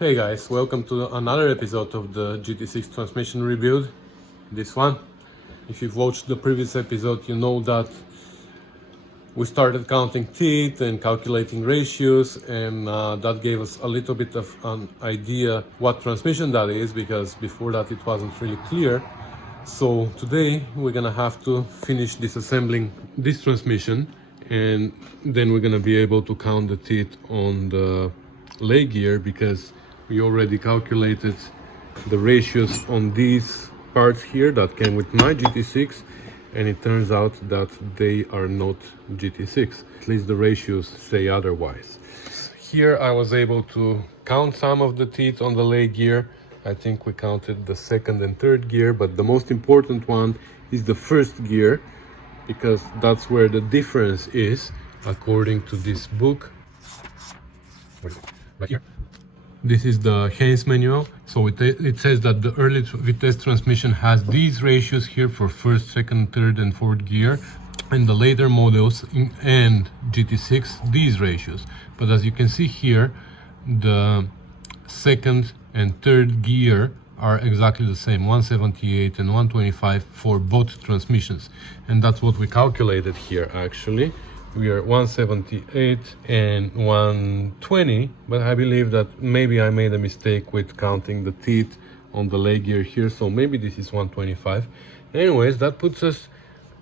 Hey guys, welcome to another episode of the GT6 transmission rebuild. This one. If you've watched the previous episode, you know that we started counting teeth and calculating ratios, and that gave us a little bit of an idea what transmission that is, because before that it wasn't really clear. So today we're gonna have to finish disassembling this transmission, and then we're gonna be able to count the teeth on the leg gear, because we already calculated the ratios on these parts here that came with my GT6, and it turns out that they are not GT6. At least the ratios say otherwise. Here I was able to count some of the teeth on the leg gear. I think we counted the second and third gear, but the most important one is the first gear, because that's where the difference is according to this book. Right here. This is the Haynes manual. So it says that the early Vitesse transmission has these ratios here for first, second, third and fourth gear, and the later models and GT6 these ratios. But as you can see here, the second and third gear are exactly the same, 178 and 125 for both transmissions, and that's what we calculated here. Actually we are 178 and 120, but I believe that maybe I made a mistake with counting the teeth on the leg gear here, so maybe this is 125. Anyways, that puts us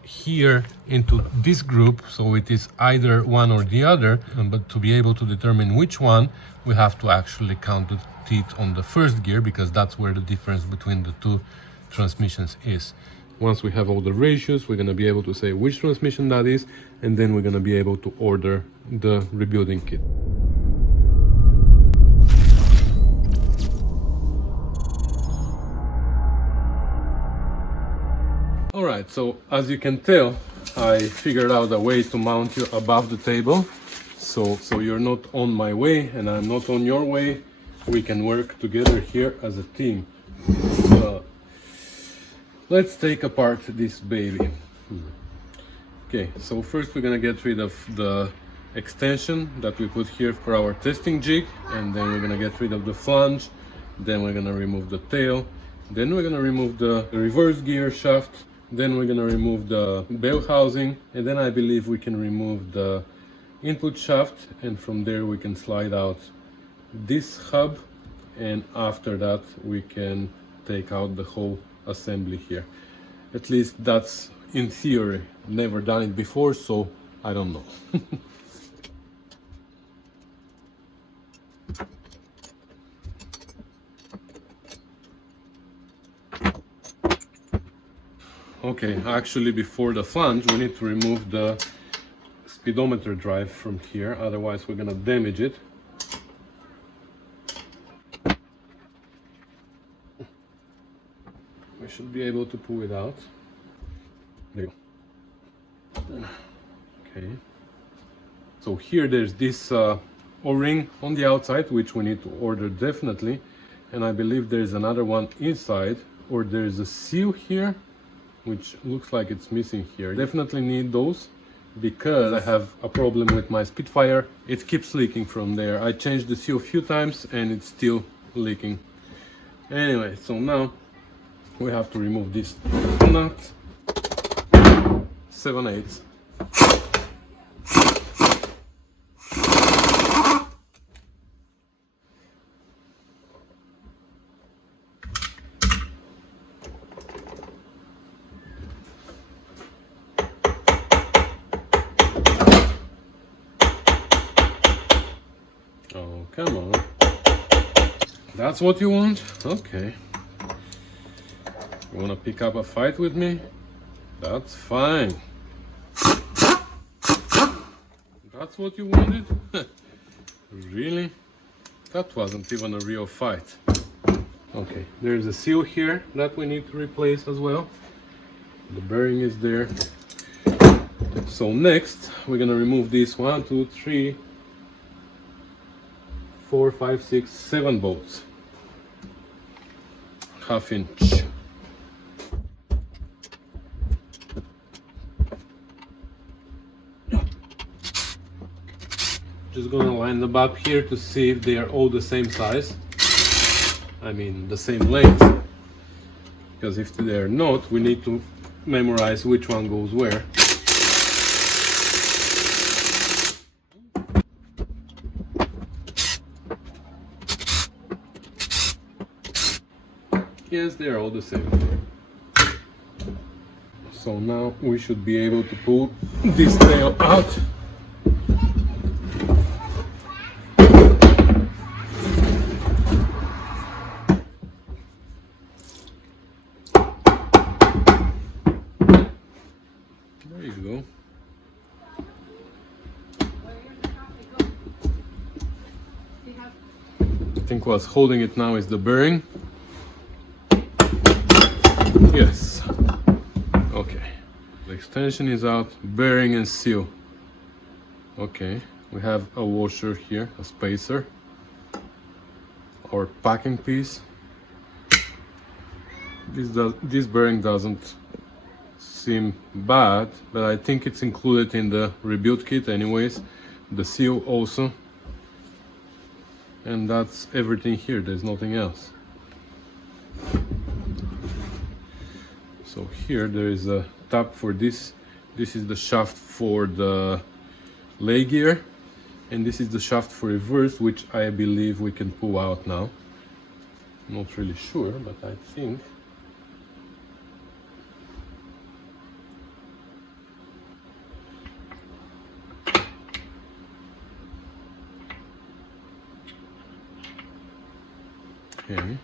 here into this group, so it is either one or the other, but to be able to determine which one, we have to actually count the teeth on the first gear, because that's where the difference between the two transmissions is. Once we have all the ratios, we're going to be able to say which transmission that is, and then we're going to be able to order the rebuilding kit. Alright, so as you can tell, I figured out a way to mount you above the table, so you're not on my way and I'm not on your way. We can work together here as a team. Let's take apart this baby. Okay, so first we're gonna get rid of the extension that we put here for our testing jig, and then we're gonna get rid of the flange, then we're gonna remove the tail, then we're gonna remove the reverse gear shaft, then we're gonna remove the bell housing, and then I believe we can remove the input shaft, and from there we can slide out this hub, and after that we can take out the whole assembly here. At least that's in theory. Never done it before, so I don't know. Okay, actually before the flange we need to remove the speedometer drive from here, otherwise we're gonna damage it. We should be able to pull it out. There you go. Okay. So here there's this O-ring on the outside, which we need to order definitely. And I believe there's another one inside, or there's a seal here, which looks like it's missing here. Definitely need those, because I have a problem with my Spitfire. It keeps leaking from there. I changed the seal a few times and it's still leaking. Anyway, so now we have to remove this nut, 7/8. Oh, come on. That's what you want? Okay. You wanna pick up a fight with me? That's fine. That's what you wanted? Really? That wasn't even a real fight. Okay, there's a seal here that we need to replace as well. The bearing is there. So next, we're gonna remove these 1, 2, 3, 4, 5, 6, 7 bolts. ½ inch. Just gonna line them up here to see if they are all the same size. I mean the same length, because if they're not, we need to memorize which one goes where. Yes, they're all the same. So now we should be able to pull this tail out. There you go. I think what's holding it now is the bearing. Yes. Okay. The extension is out, bearing and seal. Okay. We have a washer here, a spacer, our packing piece. This bearing doesn't seem bad, but I think it's included in the rebuild kit anyways. The seal also. And that's everything here, there's nothing else. So here there is a tab for this. This is the shaft for the lay gear, and this is the shaft for reverse, which I believe we can pull out now. Not really sure, but I think. Okay.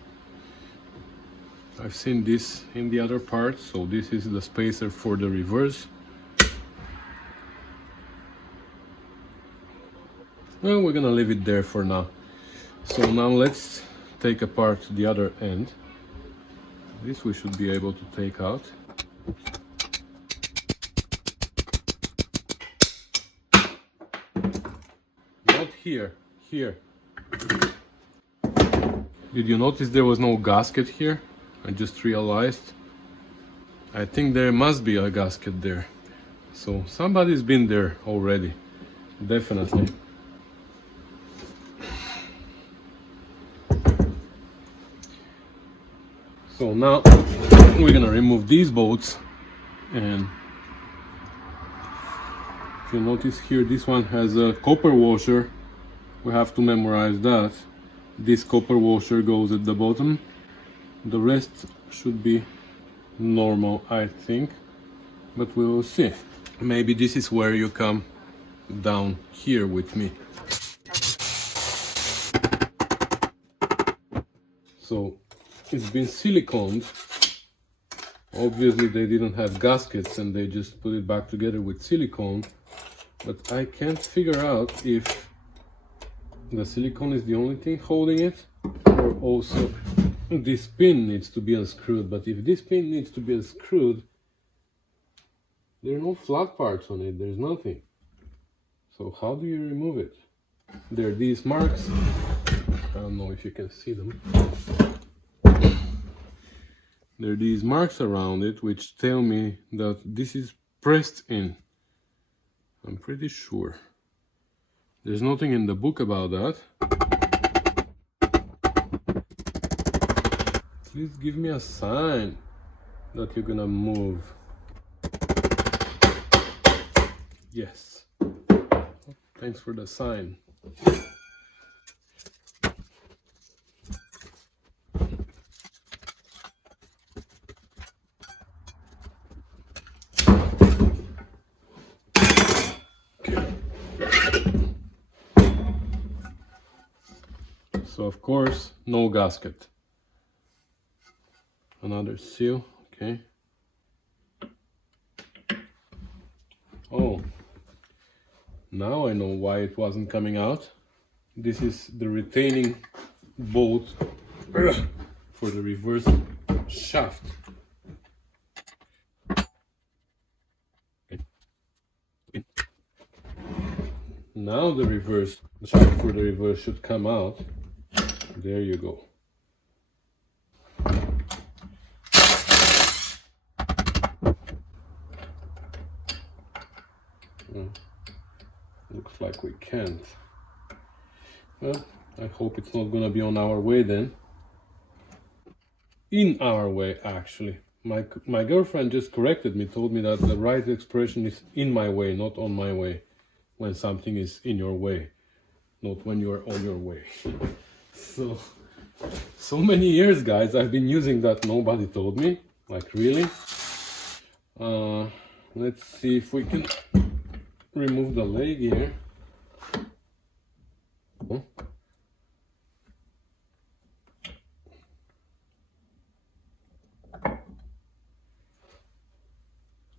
I've seen this in the other part, so this is the spacer for the reverse. Well, we're gonna leave it there for now. So now let's take apart the other end. This we should be able to take out. Not here, here. Did you notice there was no gasket here? I just realized. I think there must be a gasket there. So somebody's been there already. Definitely. So now we're gonna remove these bolts, and if you notice here, this one has a copper washer. We have to memorize that. This copper washer goes at the bottom. The rest should be normal, I think, but we will see. Maybe this is where you come down here with me. So it's been siliconed. Obviously they didn't have gaskets and they just put it back together with silicone, but I can't figure out if the silicone is the only thing holding it, or also this pin needs to be unscrewed. But if this pin needs to be unscrewed, there are no flat parts on it, there's nothing. So how do you remove it? There are these marks. I don't know if you can see them. There are these marks around it which tell me that this is pressed in. I'm pretty sure. There's nothing in the book about that. Please give me a sign that you're gonna move. Yes. Thanks for the sign. So of course, no gasket. Another seal, okay. Oh, now I know why it wasn't coming out. This is the retaining bolt for the reverse shaft. Now the shaft for the reverse should come out. There you go. Looks like we can't. Well, I hope it's not gonna be on our way then. in our way, actually. My girlfriend just corrected me, told me that the right expression is in my way, not on my way, when something is in your way, not when you are on your way. So many years, guys, I've been using that, nobody told me, like really. Let's see if we can remove the leg here.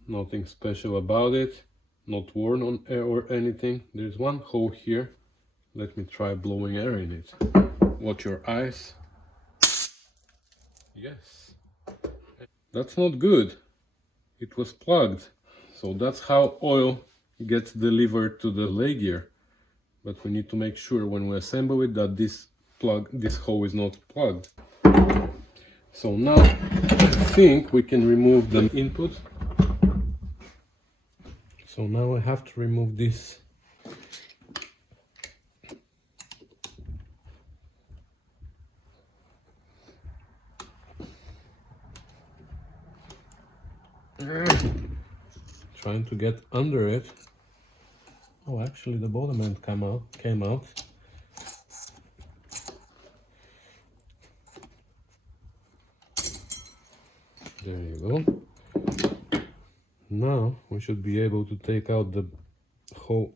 Nothing special about it, not worn on air or anything. There's one hole here. Let me try blowing air in it. Watch your eyes. Yes. That's not good. It was plugged. So that's how oil gets delivered to the leg gear. But we need to make sure when we assemble it that this hole is not plugged. So now I think we can remove the input. So now I have to remove this. Trying to get under it. Oh, actually the bottom end came out. There you go. Now we should be able to take out the whole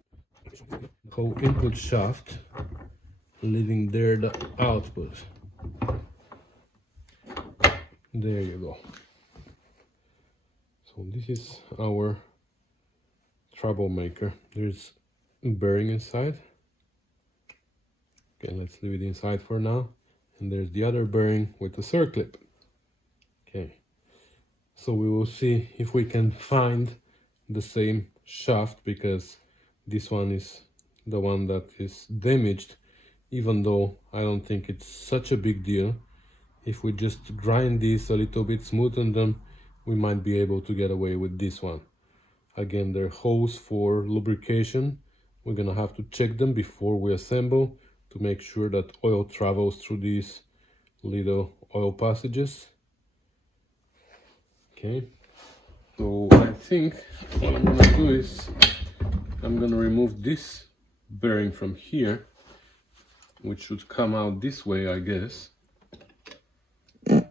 input shaft, leaving there the output. There you go. So this is our troublemaker. There's a bearing inside. Okay, let's leave it inside for now. And there's the other bearing with the circlip. Okay, so we will see if we can find the same shaft, because this one is the one that is damaged, even though I don't think it's such a big deal. If we just grind this a little bit, smoothen them, we might be able to get away with this one. Again, they're holes for lubrication. We're gonna have to check them before we assemble to make sure that oil travels through these little oil passages. Okay, so I think what I'm gonna do is I'm gonna remove this bearing from here, which should come out this way, I guess. Okay.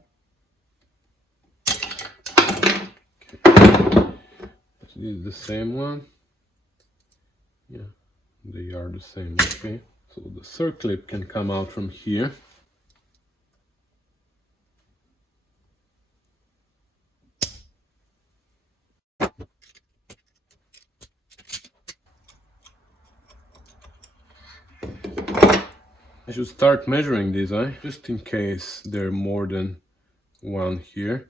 So this is the same one. Yeah, they are the same. Okay, so the circlip can come out from here. I should start measuring these, just in case there are more than one here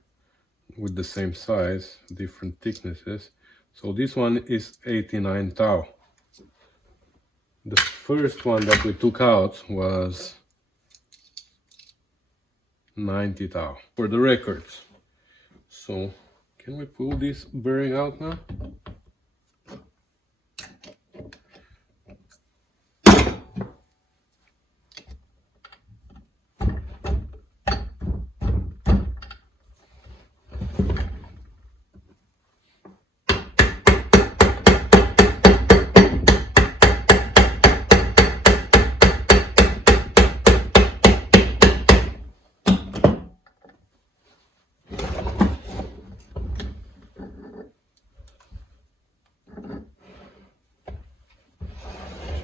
with the same size, different thicknesses. So this one is 89 tau. The first one that we took out was 90 tau for the record. So can we pull this bearing out now?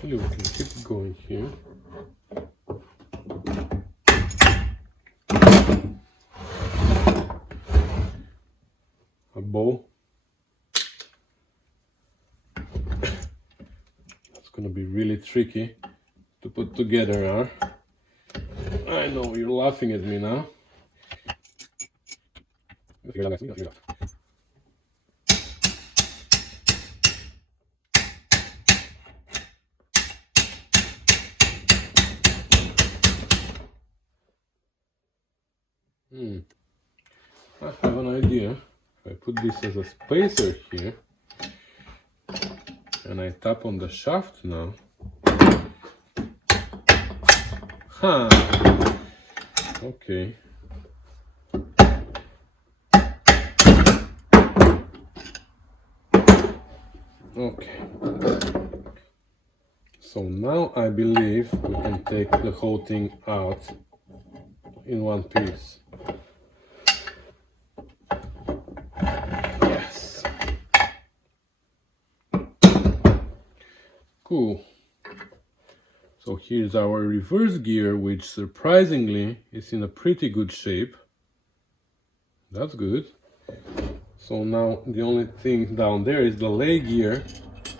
Actually, we can keep going here. A bow. It's gonna be really tricky to put together, huh? I know you're laughing at me now. I have an idea. If I put this as a spacer here and I tap on the shaft now. Huh. Okay. Okay. So now I believe we can take the whole thing out in one piece. Yes. Cool. So here's our reverse gear, which surprisingly is in a pretty good shape. That's good. So now the only thing down there is the leg gear,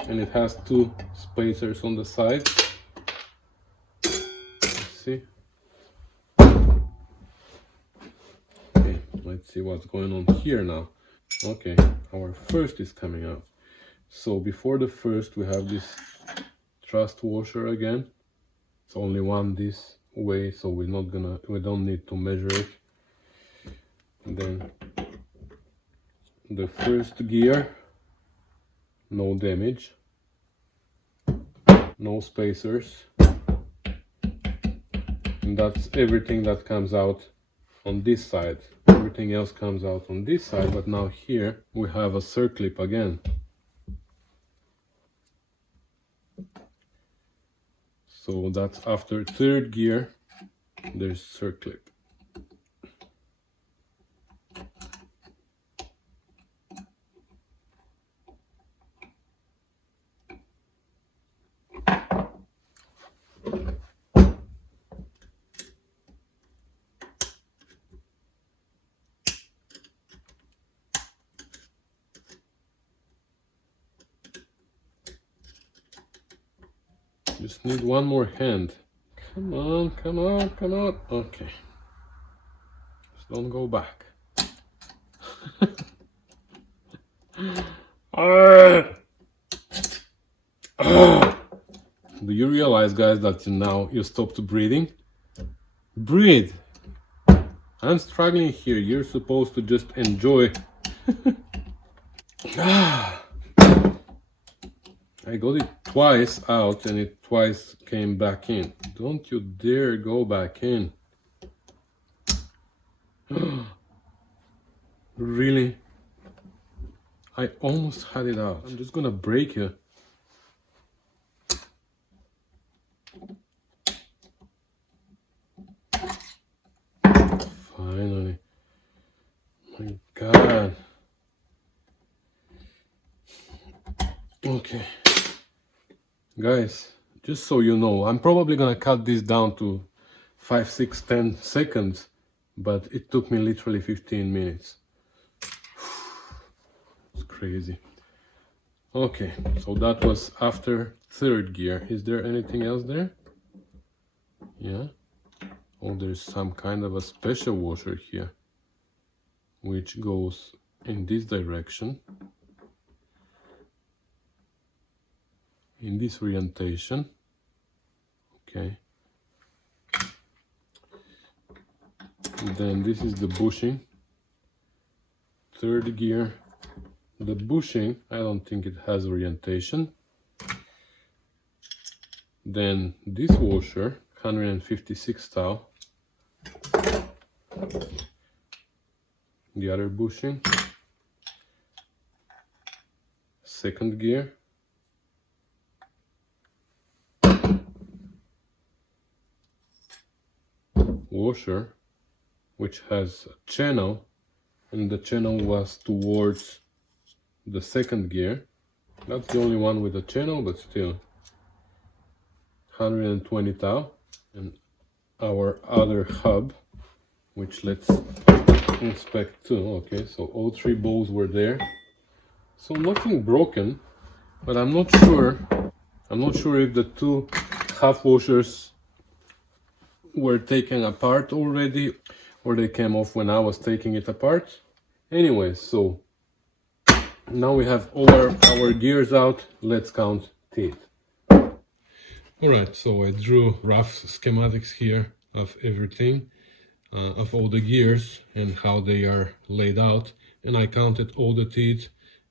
and it has two spacers on the side. Let's see. Okay, let's see what's going on here now. Okay, our first is coming out. So before the first we have this thrust washer again. It's only one this way, so we don't need to measure it. And then the first gear, no damage, no spacers, and that's everything that comes out on this side. Everything else comes out on this side, but now here we have a circlip again. So that's after third gear, there's circlip. Just need one more hand. Come on, come on, come on. Okay. Just don't go back. Do you realize, guys, that now you stopped breathing? Breathe. I'm struggling here. You're supposed to just enjoy. I got it twice out and it twice came back in. Don't you dare go back in. Really? I almost had it out. I'm just gonna break you. Finally. My God. Okay. Guys, just so you know, I'm probably gonna cut this down to 5, 6, 10 seconds, but it took me literally 15 minutes. It's crazy. Okay, so that was after third gear. Is there anything else there? Yeah. Oh, there's some kind of a special washer here, which goes in this direction, in this orientation. Okay. And then this is the bushing. Third gear. The bushing, I don't think it has orientation. Then this washer, 156 thou. The other bushing. Second gear. Washer, which has a channel, and the channel was towards the second gear. That's the only one with a channel, but still 120 thou. And our other hub, which let's inspect too. Okay, so all three balls were there, so nothing broken, but I'm not sure if the two half washers were taken apart already or they came off when I was taking it apart. Anyway, so now we have all our gears out. Let's count teeth. Alright, so I drew rough schematics here of everything, of all the gears and how they are laid out, and I counted all the teeth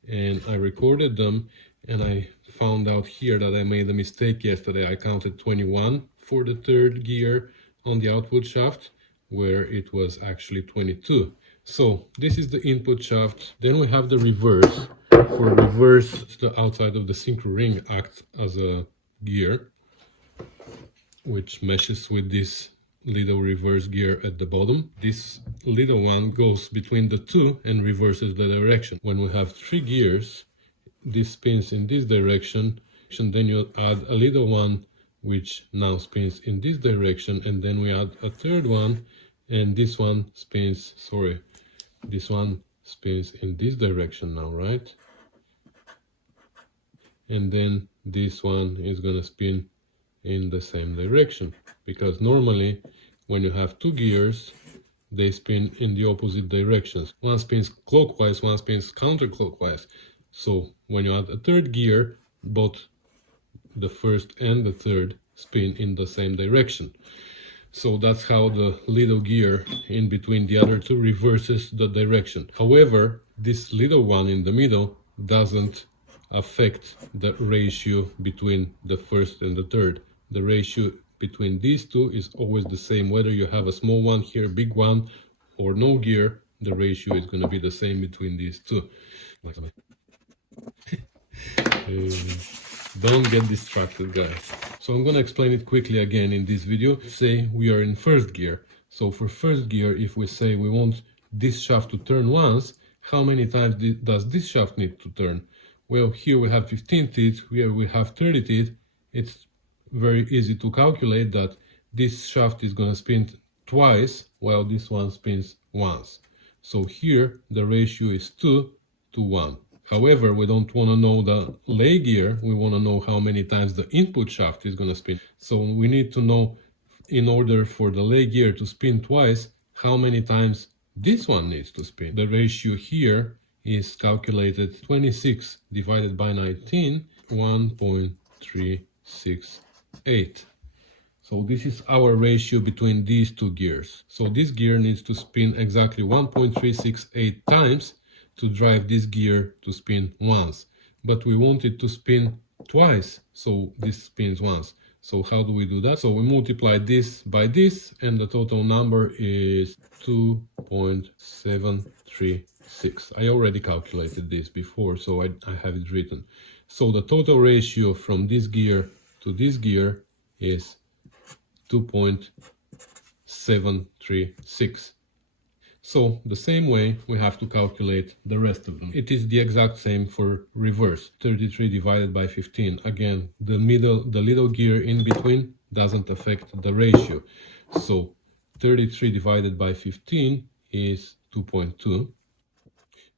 and I recorded them, and I found out here that I made a mistake yesterday. I counted 21 for the third gear on the output shaft, where it was actually 22. So this is the input shaft. Then we have the reverse. For reverse, the outside of the synchro ring acts as a gear, which meshes with this little reverse gear at the bottom. This little one goes between the two and reverses the direction. When we have three gears, this spins in this direction, then you add a little one which now spins in this direction, and then we add a third one, and this one spins, this one spins in this direction now, right? And then this one is gonna spin in the same direction, because normally when you have two gears, they spin in the opposite directions. One spins clockwise, one spins counterclockwise. So when you add a third gear, both the first and the third spin in the same direction. So that's how the little gear in between the other two reverses the direction. However, this little one in the middle doesn't affect the ratio between the first and the third. The ratio between these two is always the same. Whether you have a small one here, big one, or no gear, the ratio is going to be the same between these two. Don't get distracted, guys. So I'm going to explain it quickly again in this video. Say we are in first gear. So for first gear, if we say we want this shaft to turn once, how many times does this shaft need to turn? Well, here we have 15 teeth, here we have 30 teeth. It's very easy to calculate that this shaft is going to spin twice while this one spins once. So here the ratio is 2 to 1. However, we don't want to know the lay gear, we want to know how many times the input shaft is going to spin. So we need to know, in order for the lay gear to spin twice, how many times this one needs to spin. The ratio here is calculated 26 divided by 19, 1.368. So this is our ratio between these two gears. So this gear needs to spin exactly 1.368 times to drive this gear to spin once. But we want it to spin twice, so this spins once. So how do we do that? So we multiply this by this, and the total number is 2.736. I already calculated this before, so I have it written. So the total ratio from this gear to this gear is 2.736. So the same way we have to calculate the rest of them. It is the exact same for reverse. 33 divided by 15. Again, the little gear in between doesn't affect the ratio. So 33 divided by 15 is 2.2.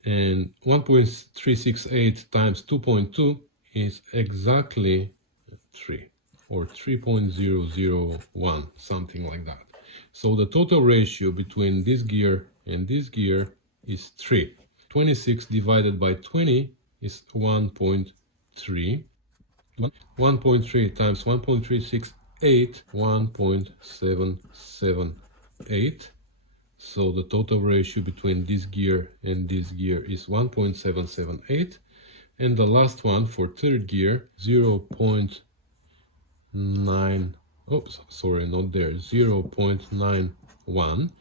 And 1.368 times 2.2 is exactly 3, or 3.001, something like that. So the total ratio between this gear and this gear is 3. 26 divided by 20 is 1.3. 1.3 times 1.368, 1.778. So the total ratio between this gear and this gear is 1.778. And the last one for third gear, 0.9, oops, sorry, not there, 0.91.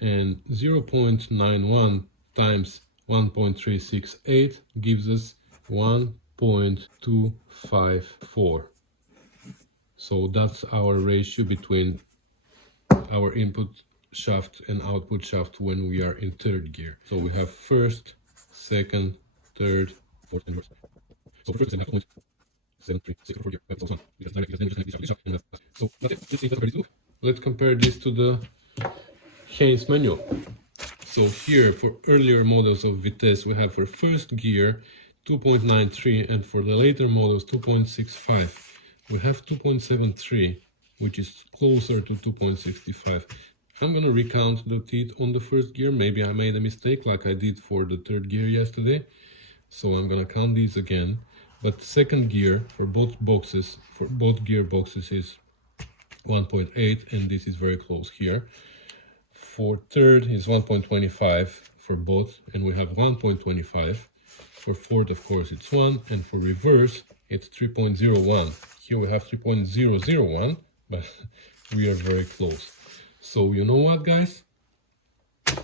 And 0.91 times 1.368 gives us 1.254. So that's our ratio between our input shaft and output shaft when we are in third gear. So we have first, second, third, fourth, and reverse. So first and 736 for gear. So that's it. Let's compare this to the Haynes manual. So here for earlier models of Vitesse we have for first gear 2.93, and for the later models 2.65. We have 2.73, which is closer to 2.65. I'm gonna recount the teeth on the first gear. Maybe I made a mistake like I did for the third gear yesterday. So I'm gonna count these again. But second gear for both boxes, for both gear boxes, is 1.8, and this is very close here. For third is 1.25 for both, and we have 1.25. For fourth, of course, it's 1, and for reverse, it's 3.01. Here we have 3.001, but we are very close. So you know what, guys?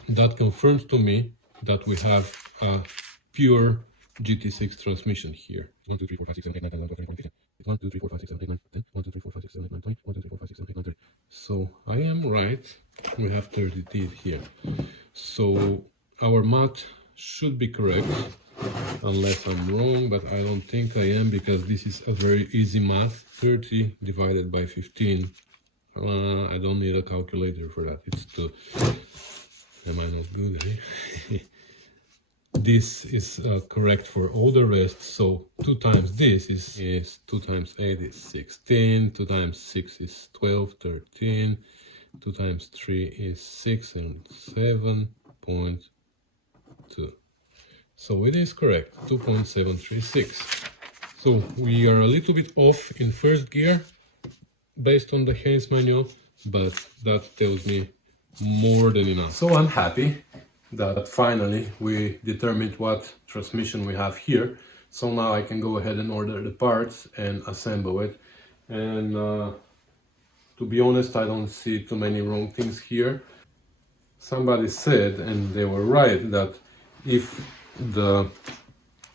that confirms to me that we have a pure GT6 transmission here. 1, 2, 3, 4, 5, 6, 7, 8, 9, 10, 11, 12, 13, 14, 15. 1, 2, 3, 4, 5, 6, 7, 8, 9, 10. 1, 2, 3, 4, 5, 6, 7, 8, 9, 20. 1, 2, 3, 4, 5, 6, 7, 8, 9, 30. So I am right. We have 30 teeth here. So our math should be correct, unless I'm wrong, but I don't think I am, because this is a very easy math. 30 divided by 15. I don't need a calculator for that. It's 2. Am I not good, eh? This is correct for all the rest. So 2 times this is 2 times 8 is 16. 2 times 6 is 12, 13. 2 times 3 is 6 and 7.2. So it is correct, 2.736. So we are a little bit off in first gear based on the Haynes manual, but that tells me more than enough. So I'm happy that finally we determined what transmission we have here. So now I can go ahead and order the parts and assemble it. And to be honest, I don't see too many wrong things here. Somebody said, and they were right, that if the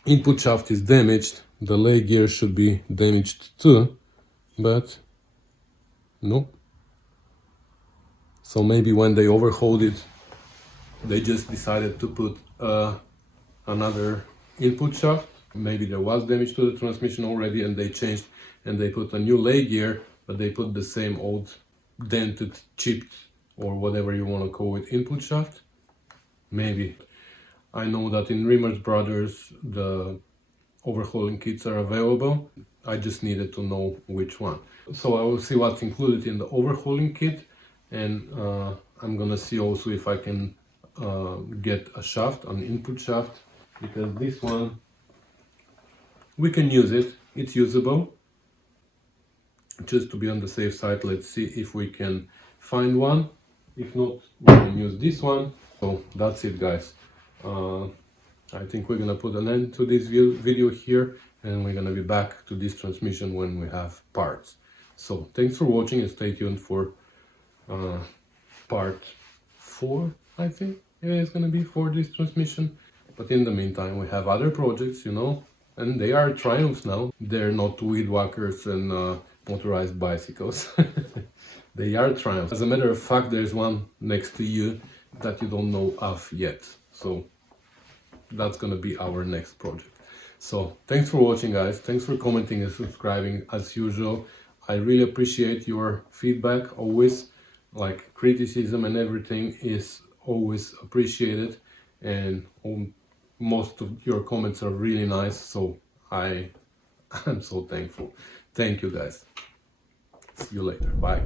input shaft is damaged, the leg gear should be damaged too, but no. So maybe when they overhauled it, they just decided to put another input shaft. Maybe there was damage to the transmission already and they changed and they put a new leg gear, but they put the same old dented, chipped, or whatever you want to call it, input shaft. Maybe. I know that in Rimmer's Brothers the overhauling kits are available. I just needed to know which one. So I will see what's included in the overhauling kit, and I'm gonna see also if I can get a shaft, an input shaft, because this one we can use it, it's usable. Just to be on the safe side, let's see if we can find one. If not, we can use this one. So that's it, guys. I think we're gonna put an end to this video here, and we're gonna be back to this transmission when we have parts. So thanks for watching, and stay tuned for part 4, I think it's gonna be, for this transmission. But in the meantime, we have other projects, you know, and they are triumphs now. They're not weed whackers and motorized bicycles. They are triumphs. As a matter of fact, there's one next to you that you don't know of yet. So that's gonna be our next project. So thanks for watching, guys. Thanks for commenting and subscribing as usual. I really appreciate your feedback always. Like, criticism and everything is always appreciated, and most of your comments are really nice, so I'm so thankful. Thank you, guys. See you later. Bye.